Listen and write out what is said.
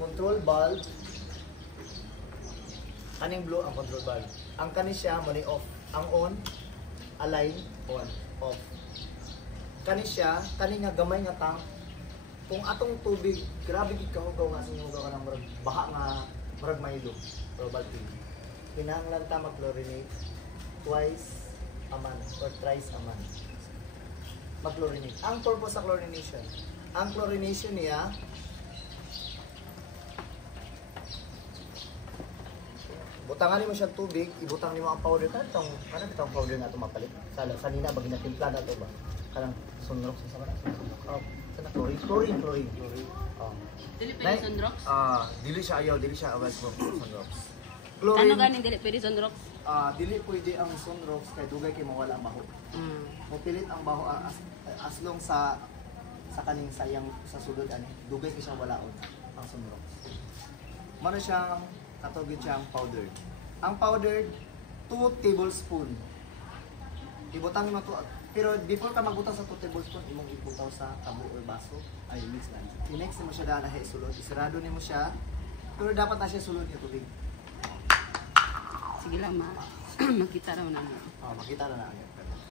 control valve. Kaning blue ang control valve. Ang kani siya mo ni off. Ang on, align, on, off. Kani siya, kani nga gamay nga tank. Kung atong tubig, grabe gid ka hugaw nga sa hugaw ka ng murag baha nga murag Milo, probably. Kinahanglan ta mag-chlorinate twice a month or thrice a month. Mag-chlorinate. Ang purpose sa chlorination, ang chlorination niya butangan mo siya tubig, ibutang nimo ang powder kanang bitang powder na ito mapalit. Sa nina ba ginatimpla na ito ba? Kanang sunrox sa mana. Sana chlorine. Oh. Dili pwede sunrox? Dili siya ayaw, dili siya awas mo sunrox. Ano ganing dili pwede sunrox? Dili pwede ang sunrox kay dugay kay mawala ang baho. Mapilit ang baho as long sa kaning sayang sa sulod ani, dugay kay siya walaon ang sunrox. Mano siyang katugid siyang powder. Ang powder 2 tablespoon. Ibutang mo to. Pero before ka magbutang sa 2 tablespoon, imong ibutaw sa tabo or baso. Ay mix lang. I-mix mo siya daan na sulod. Isirado nimo siya. Pero dapat na siya sulod yung tubig. Sige lang, makita naman namin. Makita na na.